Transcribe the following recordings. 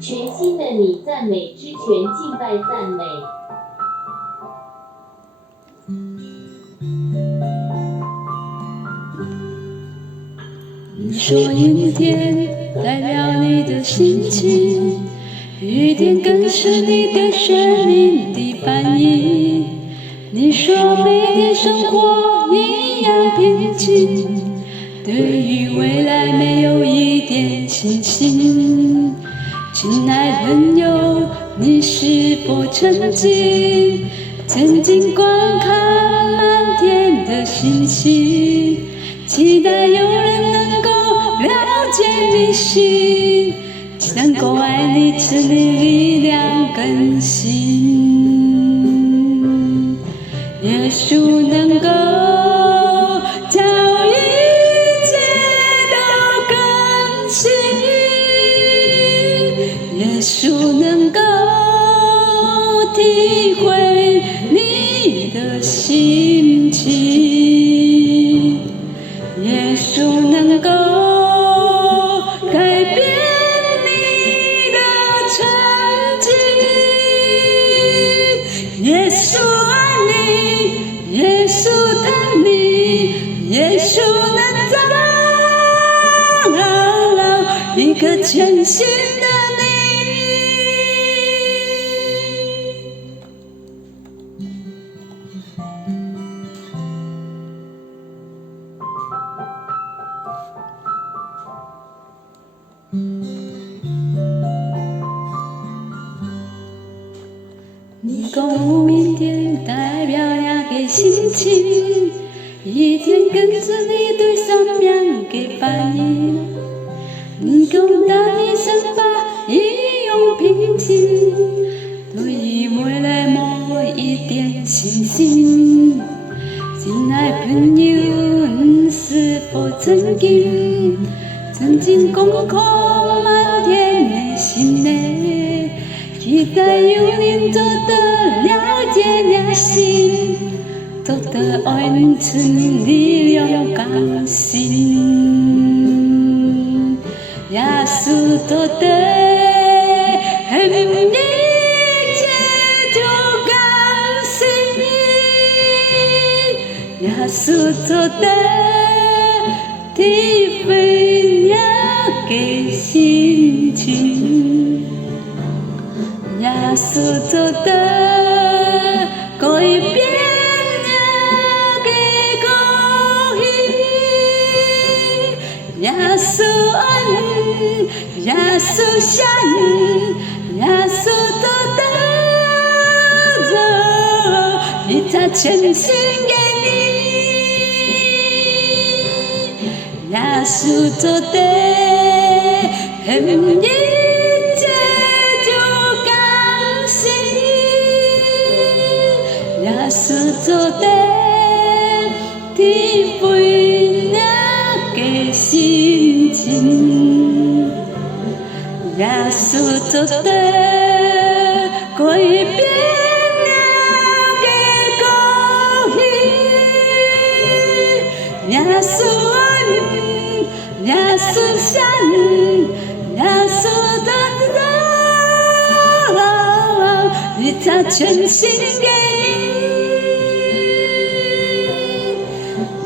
全新的你，赞美之泉，敬拜赞美。你说阴天代表你的心情，雨点更是你对生命的翻译。你说每天生活一样平静，对于未来没有一点信心。亲爱朋友，你是否曾经观看满天的星星，期待有人能够了解你心，能够爱你，赐你力量更新。耶稣能够叫一切都更新，耶稣能够体会你的心情，耶稣能够改变你的曾经，耶稣爱你，耶稣疼你，耶稣能造一个全新的你。你公布明天代表两个心情，一天跟着你对生命的反应。你公大你生发一用平静，对于未来某一点信心。亲爱朋友，你是否曾经空空满天的心内，期待有人做得了解你心，做得完成力量更新。耶稣做得很一切就更新，耶稣做得体会那个心情，耶稣做得改变那个过去，耶稣爱你，耶稣想你，耶稣做得一场全新的你，耶稣做得很一切就更新，耶稣做得体会那个心情，耶稣做得改变那个过去，耶稣爱你，耶稣想你，耶稣做得一场全新的你，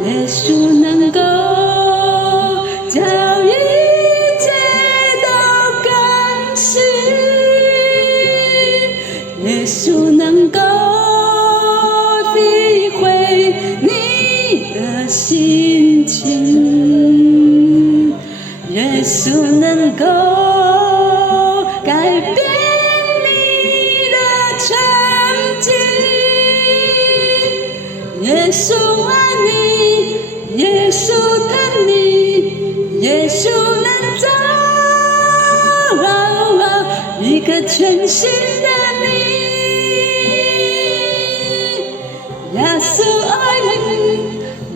耶稣能够叫一切都更新，耶稣能够体会你的心情，耶稣能够改变你的曾经，耶稣爱你，耶稣疼你，耶稣能造一个全新的你，耶稣爱你，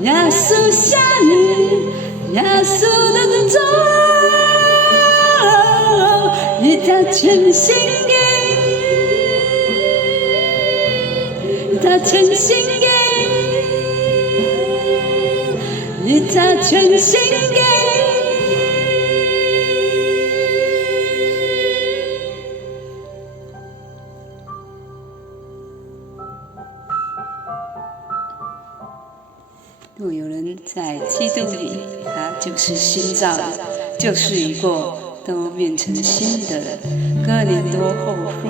耶稣想你，耶稣能造一场全新的你，一场全新的你，一场全新的你。若有人在基督里，他就是新造的，旧事已过，都变成新的了。哥林多后书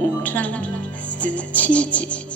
5章17节。